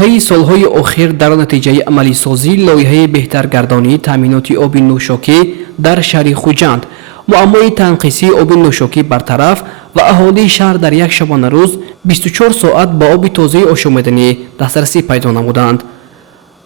طی سالهای اخیر در نتیجه عملی سازی لایحه بهترگردانی تامینات آب نوشاکی در شهر خوجند، معمای تنقیصی آب نوشاکی برطرف و اهالی شهر در یک شبانه روز 24 ساعت با آب تازه آشامیدنی دسترسی پیدا نمودند.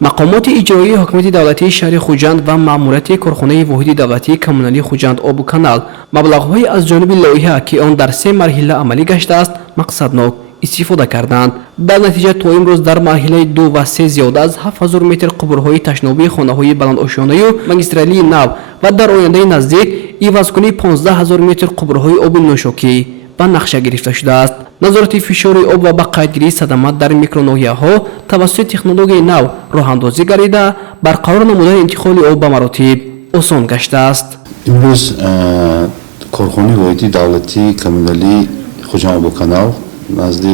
مقامات اجرایی حکومت دولتی شهر خوجند و ماموریت کارخانه واحد دولتی کمونالی خوجند آب و کانال مبلغ‌های از جانب لایحه که آن در 3 مرحله عملی گشته است مقصدناک استفاده کردند. در نتیجه تا امروز در مرحله 2 و 3 زیاده از 7000 متر قبرهای تشنابی خانه‌های بلندآشیانه و مگسترالی نو و در آینده نزدیک عوض کنی 15000 متر قبرهای آب نوشاکی به نقشه گرفته شده است. نظارت فشار آب و با قیدگیری صدمات در میکروناحیه‌ها توسط تکنولوژی نو راه اندازی گردیده برقرار نمودن انتقال آب به مراتب آسان گشته است. امروز کارخانه واحد دولتی کمونالی خوجند آب و کانال نزد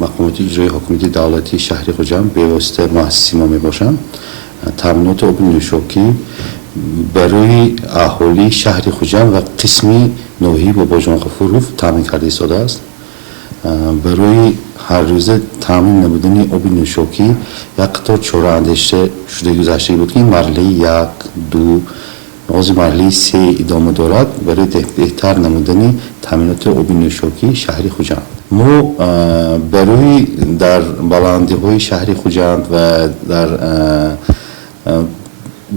مقامات اجرایی حکومت دولتی شهر خوجند به واسطه مؤسسه ما میباشند تامینات آب نوشاکی برای اهالی شهر خوجند و قسمی ناحیه با باجانغفور تامین کرده شده است. برای هر روزه تامین نمودن آب نوشاکی یک قطار چاره اندیشه شده گذشته بود که این مرحله 1، 2 از مرحله 3 ادامه دارد برای بهتر نمودن تامینات آب نوشاکی شهر خوجند. ما برای در بلندی های شهر خوجند و در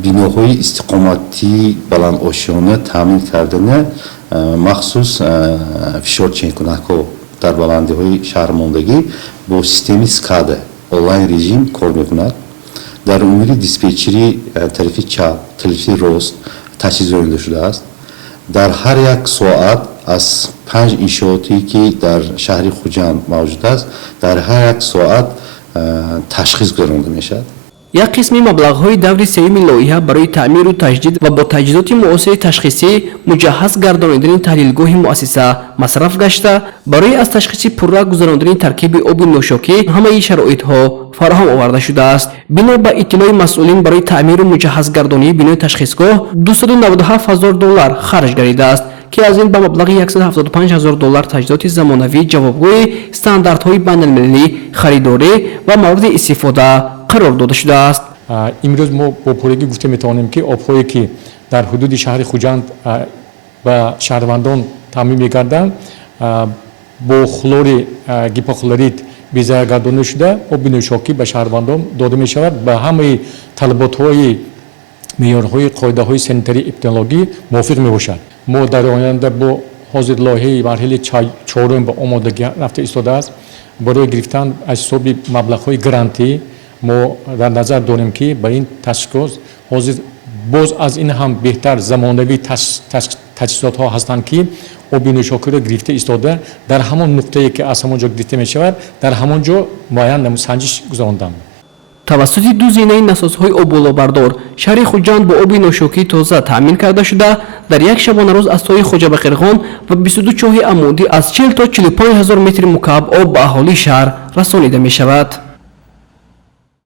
بیناهای استقامتی بلندآشیانه تامین کردن مخصوص فشار چین کنک ها در بلندی های شهرماندگی با سیستم سکادا آنلاین رژیم کار میکند. در امور دیسپیچری طرف چپ، طرف راست تجهیزات شده است. در هر یک ساعت از 5 انشاءاتی که در شهر خوجند موجود است در هر یک ساعت تشخیص گذرانده میشد. یک قسمی مبلغ‌های دور سوم لایحه برای تعمیر و تجدید و با تجهیزات معاصر تشخیصی مجهز گردانیدن تحلیلگاه مؤسسه مصرف گشته برای از تشخیص پررو گذراندن ترکیب آب نوشاکی همه شرایط‌ها فراهم آورده شده است. بنا به اطلاع مسئولین برای تعمیر و مجهز گردانی بنای تشخیصگاه $297,000 خرج گردیده است که از این به مبلغ $175,000 تجهیزات زمانوی جوابگوی استانداردهای بین‌المللی خریداری و مورد استفاده قرار داده شده است. امروز ما با پورگی گفته میتوانیم که آب‌هایی که در حدود شهر خوجند و شهروندان تامین می‌گردند با خلور گیپوخلورید بیزای گردانده شده آب نوشاکی به شهروندان داده می شود. به همه طلبات‌های معیارهای قاعده‌های سانیتری اپیدمیولوژی موافق می باشد. ما در آینده با حاضر لایحه مرحله 4 به آمادگی رفته ایستاده است. برای گرفتن از حساب مبلغ‌های گرانتی ما در نظر داریم که به این تشخیص حاضر باز از این هم بهتر زمانوی تجهیزات ها هستند که آب نوشاکی را گرفته ایستاده در همان نقطه‌ای که از همانجا گرفته می شود در همانجا معین سنجش گذراندم. توسط 2 زینه نسازهای آب بالابردار شهر خوجند با آب نوشاکی تازه تامین کرده شده در یک شبانه روز از سوی خوجه به قرغان و 22 چاه عمودی از 40 تا 45 هزار متر مکعب آب به اهالی شهر رسانیده می شود.